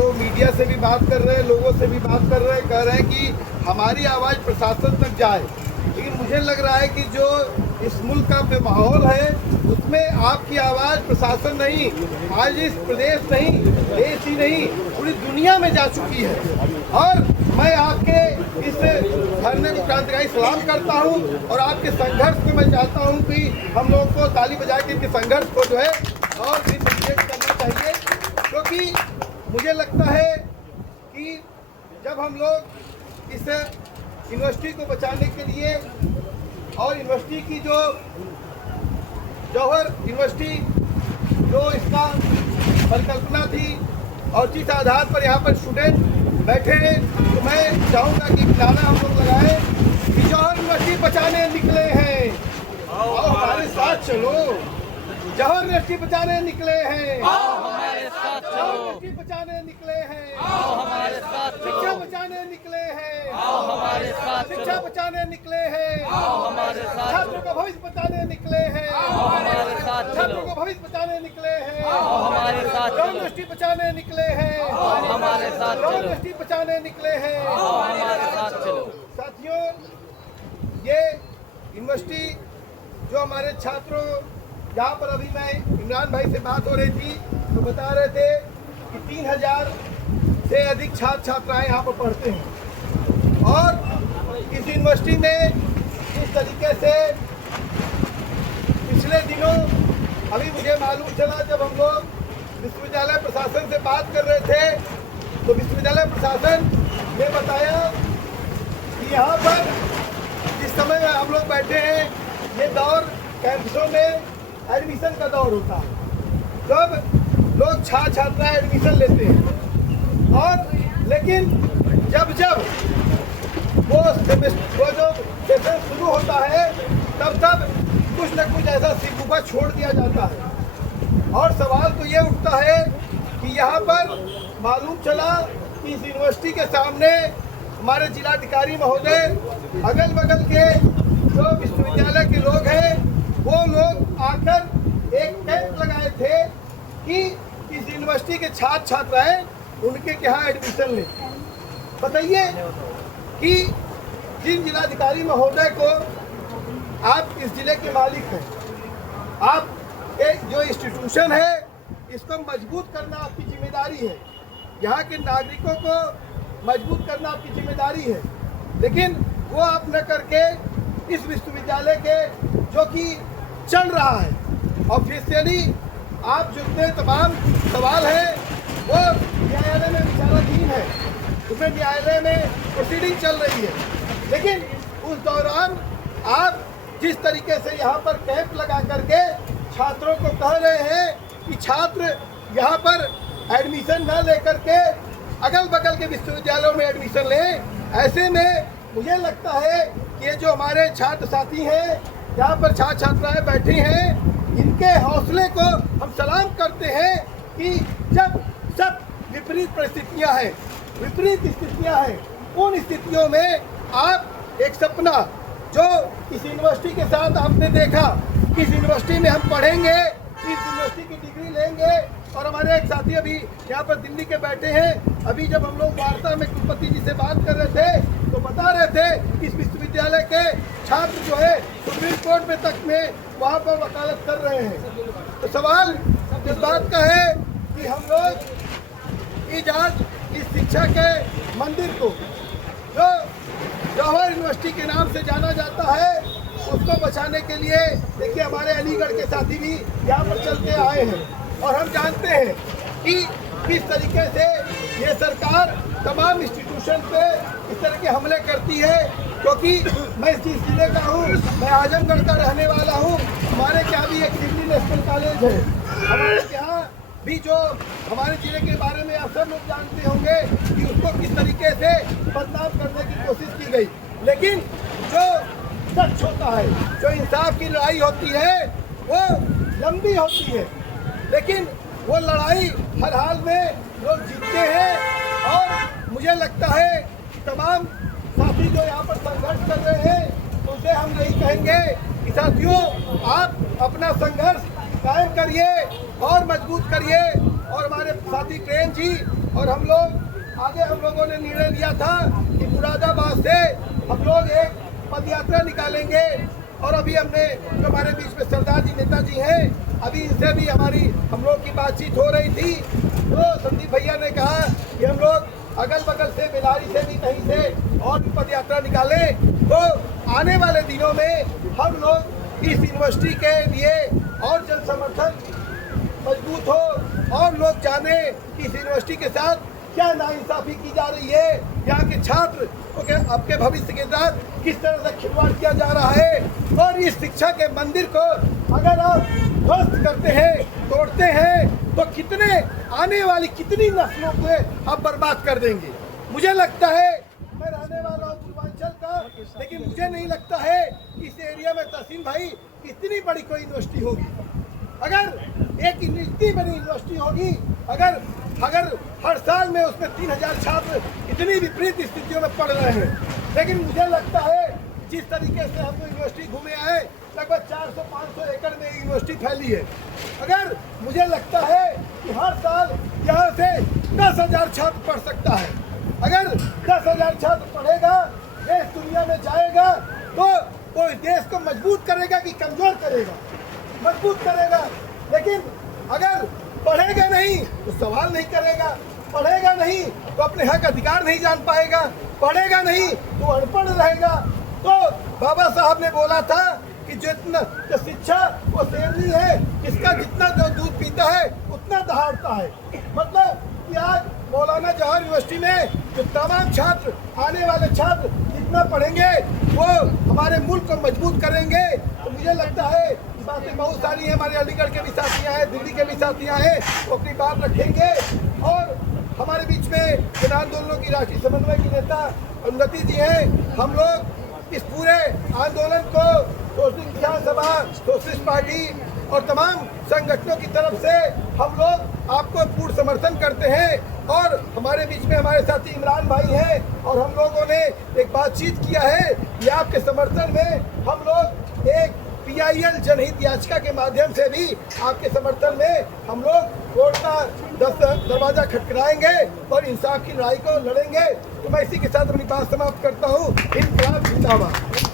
लोग मीडिया से भी बात कर रहे हैं, लोगों से भी बात कर रहे हैं, कह रहे हैं कि हमारी आवाज़ प्रशासन तक जाए। लेकिन मुझे लग रहा है कि जो इस मुल्क का जो माहौल है उसमें आपकी आवाज़ प्रशासन नहीं, आज इस प्रदेश नहीं, देश ही नहीं, पूरी दुनिया में जा चुकी है। और मैं आपके इस धरने को क्रांतिकारी सलाम करता हूं और आपके संघर्ष को मैं चाहता हूं कि हम लोग को ताली बजा के इनके संघर्ष को जो है और भी मजबूत करना चाहिए, क्योंकि मुझे लगता है कि जब हम लोग इस यूनिवर्सिटी को बचाने के लिए और यूनिवर्सिटी की जो जौहर यूनिवर्सिटी जो इसका परिकल्पना थी और जिस आधार पर यहाँ पर स्टूडेंट बैठे हैं, तो मैं चाहूँगा कि नारा हम लोग लगाए कि जौहर यूनिवर्सिटी बचाने निकले हैं, आओ हमारे साथ चलो। जौहर यूनिवर्सिटी बचाने निकले हैं, आओ हमारे साथ चलो। यूनिवर्सिटी बचाने निकले हैं, आओ हमारे साथ शिक्षा चलो। बचाने निकले हैं, आओ हमारे साथ शिक्षा चलो। बचाने निकले हैं, आओ हमारे साथ छात्रों का भविष्य बचाने निकले हैं, आओ हमारे साथ छात्रों चलो। का भविष्य बचाने निकले हैं, आओ हमारे साथ चलो। यूनिवर्सिटी बचाने निकले हैं, आओ हमारे साथ चलो। यूनिवर्सिटी बचाने निकले हैं। आओ हमारे साथ चलो। साथियों, ये यूनिवर्सिटी जो हमारे छात्रों, यहाँ पर अभी मैं इमरान भाई से बात हो रही थी तो बता रहे थे कि 3000 से अधिक छात्र छात्राएं यहाँ पर पढ़ते हैं। और इस यूनिवर्सिटी में जिस तरीके से पिछले दिनों अभी मुझे मालूम चला, जब हम लोग विश्वविद्यालय प्रशासन से बात कर रहे थे तो विश्वविद्यालय प्रशासन ने बताया कि यहाँ पर जिस समय हम लोग बैठे हैं ये दौर कैंपसों में एडमिशन का दौर होता है, जब लोग छात्र छात्राएं एडमिशन लेते हैं। और लेकिन जब जब वो जो सेशन शुरू होता है तब कुछ न कुछ ऐसा सिकुफा छोड़ दिया जाता है। और सवाल तो ये उठता है कि यहाँ पर मालूम चला कि इस यूनिवर्सिटी के सामने हमारे जिलाधिकारी महोदय, अगल बगल के जो विश्वविद्यालय के लोग हैं वो लोग आकर एक कैंप लगाए थे कि इस यूनिवर्सिटी के छात्र छात्राएं उनके यहाँ एडमिशन लें। बताइए कि जिन जिलाधिकारी महोदय को आप इस जिले के मालिक हैं, आप एक जो इंस्टीट्यूशन है इसको मजबूत करना आपकी जिम्मेदारी है, यहाँ के नागरिकों को मजबूत करना आपकी जिम्मेदारी है, लेकिन वो आप न करके इस विश्वविद्यालय के जो कि चल रहा है ऑफिशियली आप जितने तमाम सवाल हैं वो न्यायालय में विचाराधीन है, उसमें न्यायालय में प्रोसीडिंग चल रही है। लेकिन उस दौरान आप जिस तरीके से यहाँ पर कैंप लगा करके छात्रों को कह रहे हैं कि छात्र यहाँ पर एडमिशन न लेकर के अगल बगल के विश्वविद्यालयों में एडमिशन लें, ऐसे में मुझे लगता है कि ये जो हमारे छात्र साथी हैं यहाँ पर छात्र छात्राएं बैठी हैं, इनके हौसले को हम सलाम करते हैं कि जब सब विपरीत परिस्थितियाँ हैं, विपरीत स्थितियाँ हैं, उन स्थितियों में आप एक सपना जो इस यूनिवर्सिटी के साथ आपने देखा कि इस यूनिवर्सिटी में हम पढ़ेंगे, इस यूनिवर्सिटी की डिग्री लेंगे। और हमारे एक साथी अभी यहाँ पर दिल्ली के बैठे हैं, अभी जब हम लोग वार्ता में कुलपति जी से बात कर रहे थे तो बता रहे थे कि इस विश्वविद्यालय के छात्र जो है सुप्रीम कोर्ट में तक में वहाँ पर वकालत कर रहे हैं। तो सवाल इस बात का है कि हम लोग इस शिक्षा के मंदिर को जो जौहर यूनिवर्सिटी के नाम से जाना जाता है उसको बचाने के लिए, देखिए हमारे अलीगढ़ के साथी भी यहाँ पर चलते आए हैं और हम जानते हैं कि किस तरीके से ये सरकार तमाम इंस्टीट्यूशन पे इस तरह के हमले करती है। क्योंकि मैं इस जिले का हूँ, मैं आजमगढ़ का रहने वाला हूँ, हमारे यहाँ भी एक दिल्ली नेशनल कॉलेज है, हमारे यहाँ भी जो हमारे जिले के बारे में आप सब लोग जानते होंगे कि उसको किस तरीके से बदनाम करने की कोशिश की गई। लेकिन जो सच होता है, जो इंसाफ की लड़ाई होती है वो लंबी होती है, लेकिन वो लड़ाई हर हाल में लोग जीतते हैं। और मुझे लगता है तमाम साथी जो यहाँ पर संघर्ष कर रहे हैं उनसे हम यही कहेंगे कि साथियों आप अपना संघर्ष कायम करिए और मजबूत करिए। और हमारे साथी प्रेम जी और हम लोगों ने निर्णय लिया था कि मुरादाबाद से हम लोग एक पद यात्रा निकालेंगे। और अभी हमने जो हमारे बीच में सरदार जी नेताजी हैं, अभी इनसे भी हम लोग की बातचीत हो रही थी। तो संदीप भैया ने कहा कि हम लोग अगल बगल से बेलारी से भी कहीं से और भी पद यात्रा निकालें। तो आने वाले दिनों में हम लोग इस यूनिवर्सिटी के लिए और जन समर्थन मजबूत हो और लोग जाने कि इस यूनिवर्सिटी के साथ क्या नाइंसाफी की जा रही है, यहाँ के छात्र आपके भविष्य के साथ किस तरह से खिलवाड़ किया जा रहा है। और इस शिक्षा के मंदिर को अगर आप ध्वस्त करते हैं, तोड़ते हैं, तो कितनी नस्लों को आप बर्बाद कर देंगे। मुझे लगता है, मैं रहने वाला हूँ पूर्वांचल का, लेकिन मुझे नहीं लगता है इस एरिया में तहसीन भाई इतनी बड़ी कोई यूनिवर्सिटी होगी। अगर एक इतनी बड़ी यूनिवर्सिटी होगी, अगर हर साल में उसमें 3000 छात्र इतनी विपरीत स्थितियों में पढ़ रहे हैं। लेकिन मुझे लगता है जिस तरीके से हम यूनिवर्सिटी घूमे आए, लगभग 400-500 एकड़ में यूनिवर्सिटी फैली है। अगर मुझे लगता है कि हर साल यहाँ से 10,000 छात्र पढ़ सकता है। अगर 10,000 छात्र पढ़ेगा, देश दुनिया में जाएगा, तो वो देश को मजबूत करेगा कि कमजोर करेगा? मजबूत करेगा। लेकिन अगर पढ़ेगा नहीं तो सवाल नहीं करेगा, पढ़ेगा नहीं तो अपने हक अधिकार नहीं जान पाएगा, पढ़ेगा नहीं तो अनपढ़ रहेगा। तो बाबा साहब ने बोला था कि जो शिक्षा वो शेरनी है, इसका जितना जो दूध पीता है उतना दहाड़ता है। मतलब कि आज मौलाना जवाहर यूनिवर्सिटी में जो तमाम छात्र, आने वाले छात्र जितना पढ़ेंगे वो हमारे मुल्क को मजबूत करेंगे। तो मुझे लगता है बातें बहुत सारी हैं, हमारे अलीगढ़ के भी साथियाँ हैं, दिल्ली के भी साथियाँ हैं, वो अपनी बात रखेंगे। और हमारे बीच में जन आंदोलनों की राष्ट्रीय समन्वय की नेता उन्नति जी हैं। हम लोग इस पूरे आंदोलन को सोशलिस्ट किसान सभा, सोशलिस्ट पार्टी और तमाम संगठनों की तरफ से हम लोग आपको पूर्ण समर्थन करते हैं। और हमारे बीच में हमारे साथी इमरान भाई हैं और हम लोगों ने एक बातचीत किया है कि आपके समर्थन में हम लोग एक PIL जनहित याचिका के माध्यम से भी आपके समर्थन में हम लोग कोर्ट का दरवाजा खटखटाएंगे और इंसाफ की लड़ाई को लड़ेंगे। तो मैं इसी के साथ अपनी बात समाप्त करता हूँ। इनकलाब जिंदाबाद।